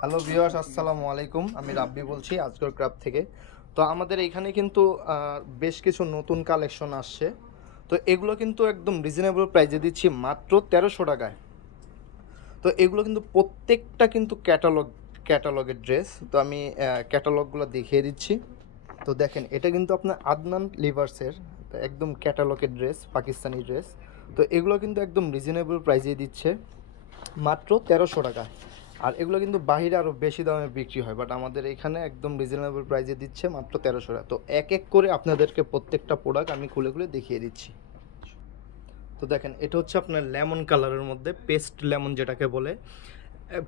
Hello viewers, আসসালামু আলাইকুম। আমি রাব্বি বলছি আজগর ক্রাফট থেকে। তো আমাদের এখানে কিন্তু বেশ কিছু নতুন কালেকশন আসছে। তো এগুলো কিন্তু একদম রিজনেবল প্রাইসে দিচ্ছি মাত্র 1300 টাকায়। তো এগুলো কিন্তু প্রত্যেকটা কিন্তু ক্যাটালগের ড্রেস। তো আমি ক্যাটালগুলো দেখিয়ে দিচ্ছি। তো দেখেন, এটা কিন্তু আপনার আদনান লিভার্সের একদম ক্যাটালগের ড্রেস, পাকিস্তানি ড্রেস। তো এগুলো কিন্তু একদম রিজনেবল প্রাইসে দিচ্ছে মাত্র 1300 টাকা। আর এগুলো কিন্তু বাহিরে আরও বেশি দামে বিক্রি হয়, বাট আমাদের এখানে একদম রিজনেবল প্রাইসে দিচ্ছে মাত্র 1300 টাকা। তো এক এক করে আপনাদেরকে প্রত্যেকটা প্রোডাক্ট আমি খুলে খুলে দেখিয়ে দিচ্ছি। তো দেখেন, এটা হচ্ছে আপনার লেমন কালারের মধ্যে, পেস্ট লেমন যেটাকে বলে,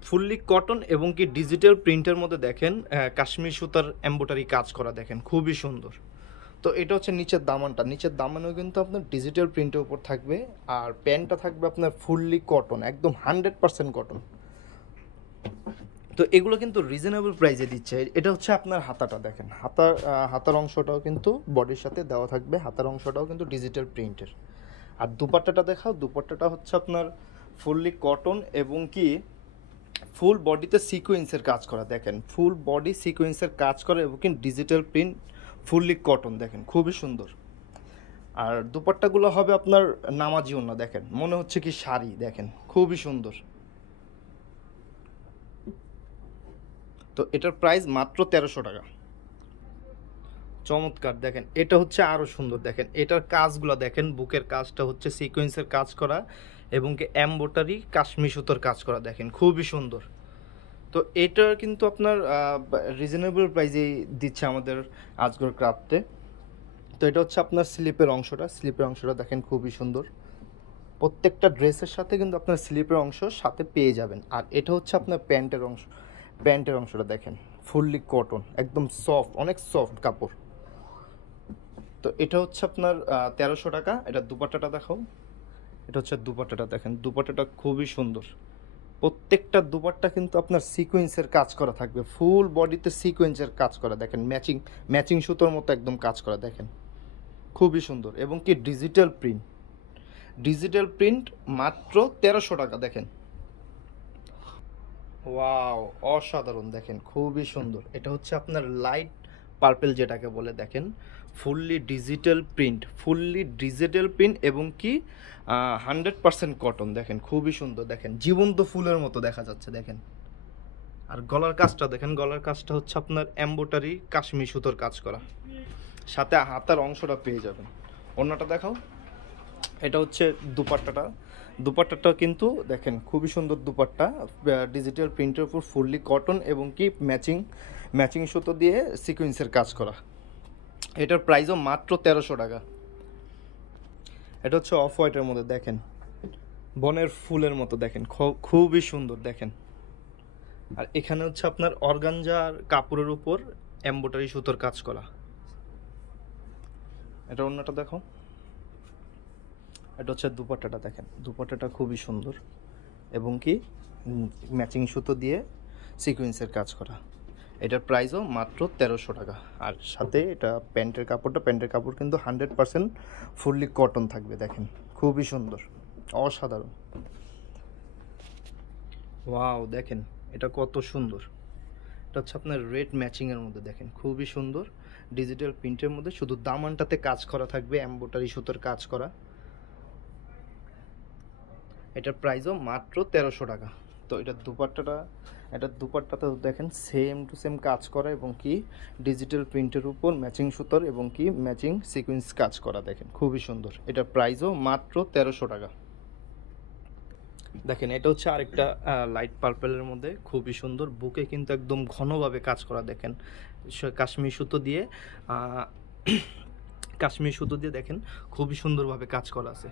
ফুললি কটন এবং কি ডিজিটাল প্রিন্টের মধ্যে দেখেন কাশ্মীর সুতার এমব্রয়ডারি কাজ করা, দেখেন খুবই সুন্দর। তো এটা হচ্ছে নিচের দামানেও কিন্তু আপনার ডিজিটাল প্রিন্টের উপর থাকবে। আর প্যান্টটা থাকবে আপনার ফুললি কটন, একদম 100% কটন। তো এগুলো কিন্তু রিজনেবল প্রাইসে দিচ্ছে। এটা হচ্ছে আপনার হাতাটা, দেখেন হাতার অংশটাও কিন্তু বডির সাথে দেওয়া থাকবে, হাতার অংশটাও কিন্তু ডিজিটাল প্রিন্টের। আর দুপাট্টাটা দেখাও, দুপাট্টাটা হচ্ছে আপনার ফুললি কটন এবং কি ফুল বডিতে সিকোয়েন্সের কাজ করা, দেখেন ফুল বডি সিকোয়েন্সের কাজ করা এবং কি ডিজিটাল প্রিন্ট, ফুললি কটন, দেখেন খুবই সুন্দর। আর দুপাট্টাগুলো হবে আপনার নামাজি ওড়না, দেখেন মনে হচ্ছে কি শাড়ি, দেখেন খুবই সুন্দর। তো এটার প্রাইস মাত্র 1300 টাকা। চমৎকার, দেখেন এটা হচ্ছে আরও সুন্দর, দেখেন এটার কাজগুলো দেখেন, বুকের কাজটা হচ্ছে সিকোয়েন্সের কাজ করা এবং কি এমব্রয়ডারি কাশ্মীর সুতোর কাজ করা, দেখেন খুবই সুন্দর। তো এটা কিন্তু আপনার রিজনেবল প্রাইসেই দিচ্ছে আমাদের আজগর ক্রাফটে। তো এটা হচ্ছে আপনার স্লিপের অংশটা দেখেন খুবই সুন্দর। প্রত্যেকটা ড্রেসের সাথে কিন্তু আপনার স্লিপের অংশ সাথে পেয়ে যাবেন। আর এটা হচ্ছে আপনার প্যান্টের অংশটা দেখেন ফুললি কটন, একদম সফট, অনেক সফট কাপড়। তো এটা হচ্ছে আপনার 1300 টাকা। এটা দুপাট্টাটা দেখাও, এটা হচ্ছে দুপাট্টাটা, দেখেন দুপাট্টাটা খুবই সুন্দর। প্রত্যেকটা দুপাট্টা কিন্তু আপনার সিকোয়েন্সের কাজ করা থাকবে, ফুল বডিতে সিকোয়েন্সের কাজ করা, দেখেন ম্যাচিং ম্যাচিং সুতোর মতো একদম কাজ করা, দেখেন খুবই সুন্দর। এবং কি ডিজিটাল প্রিন্ট মাত্র 1300 টাকা, দেখেন ওয়াও, অসাধারণ, দেখেন খুবই সুন্দর। এটা হচ্ছে আপনার লাইট পার্পেল যেটাকে বলে, দেখেন ফুললি ডিজিটাল প্রিন্ট এবং কি 100% কটন, দেখেন খুবই সুন্দর, দেখেন জীবন্ত ফুলের মতো দেখা যাচ্ছে, দেখেন। আর গলার কাজটা দেখেন, গলার কাজটা হচ্ছে আপনার এমব্রয়ডারি কাশ্মীর সুতোর কাজ করা, সাথে হাতার অংশটা পেয়ে যাবেন। ওড়নাটা দেখাও, এটা হচ্ছে দুপাট্টাটা কিন্তু দেখেন খুবই সুন্দর দুপাট্টা, ডিজিটাল প্রিন্টের উপর ফুললি কটন এবং কি ম্যাচিং সুতো দিয়ে সিকোয়েন্সের কাজ করা। এটার প্রাইসও মাত্র 1300 টাকা। এটা হচ্ছে অফ হোয়াইটের মধ্যে, দেখেন বনের ফুলের মতো, দেখেন খুবই সুন্দর, দেখেন। আর এখানে হচ্ছে আপনার অর্গানজার কাপড়ের উপর এমব্রয়ডারি সুতোর কাজ করা। এটা অন্যটা দেখো, এটা হচ্ছে দুপাট্টাটা, দেখেন দুপাট্টাটা খুবই সুন্দর এবং কি ম্যাচিং সুতো দিয়ে সিকোয়েন্সের কাজ করা। এটার প্রাইসও মাত্র 1300 টাকা। আর সাথে এটা প্যান্টের কাপড় কিন্তু 100% ফুললি কটন থাকবে, দেখেন খুবই সুন্দর, অসাধারণ। ওয়াও, দেখেন এটা কত সুন্দর। এটা হচ্ছে আপনার রেড ম্যাচিংয়ের মধ্যে, দেখেন খুবই সুন্দর, ডিজিটাল প্রিন্টের মধ্যে, শুধু দামানটাতে কাজ করা থাকবে এমব্রয়ডারি সুতোর কাজ করা। এটার প্রাইসও মাত্র 1300 টাকা। তো এটার দুপাট্টাতেও দেখেন সেম টু সেম কাজ করা এবং কি ডিজিটাল প্রিন্টের উপর ম্যাচিং সুতোর এবং কি ম্যাচিং সিকোয়েন্স কাজ করা, দেখেন খুবই সুন্দর। এটার প্রাইসও মাত্র 1300 টাকা। দেখেন এটা হচ্ছে আরেকটা লাইট পার্পেলের মধ্যে, খুবই সুন্দর, বুকে কিন্তু একদম ঘনভাবে কাজ করা, দেখেন কাশ্মীর সুতো দিয়ে আহ, কাশ্মীর সুতো দিয়ে দেখেন খুবই সুন্দরভাবে কাজ করা আছে।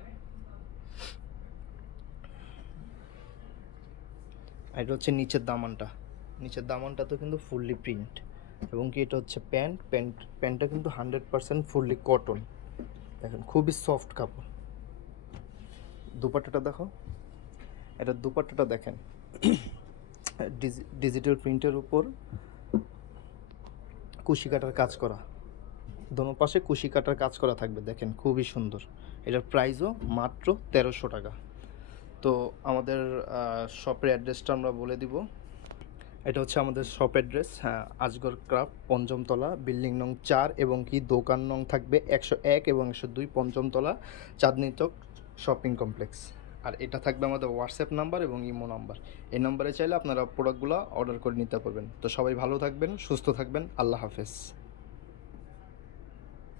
আর এটা হচ্ছে নিচের দামানটা তো কিন্তু ফুললি প্রিন্ট এবং কি এটা হচ্ছে প্যান্টটা কিন্তু 100% ফুললি কটন, দেখেন খুবই সফট কাপড়। দুপাট্টাটা দেখো, এটা দুপাট্টাটা দেখেন ডিজিটাল প্রিন্টের উপর কুশি কাটার কাজ করা, দোনো পাশে কুশি কাটার কাজ করা থাকবে, দেখেন খুবই সুন্দর। এটার প্রাইসও মাত্র 1300 টাকা। তো আমাদের শপের অ্যাড্রেসটা আমরা বলে দিব। এটা হচ্ছে আমাদের শপ অ্যাড্রেস, হ্যাঁ, আজগর ক্রাফট, পঞ্চমতলা, বিল্ডিং নং 4, এবং কি দোকান নং থাকবে 101 এবং 102, পঞ্চমতলা, চাঁদনী চক শপিং কমপ্লেক্স। আর এটা থাকবে আমাদের হোয়াটসঅ্যাপ নাম্বার এবং ইমো নাম্বার। এই নাম্বারে চাইলে আপনারা প্রোডাক্টগুলো অর্ডার করে নিতে পারবেন। তো সবাই ভালো থাকবেন, সুস্থ থাকবেন, আল্লাহ হাফেজ।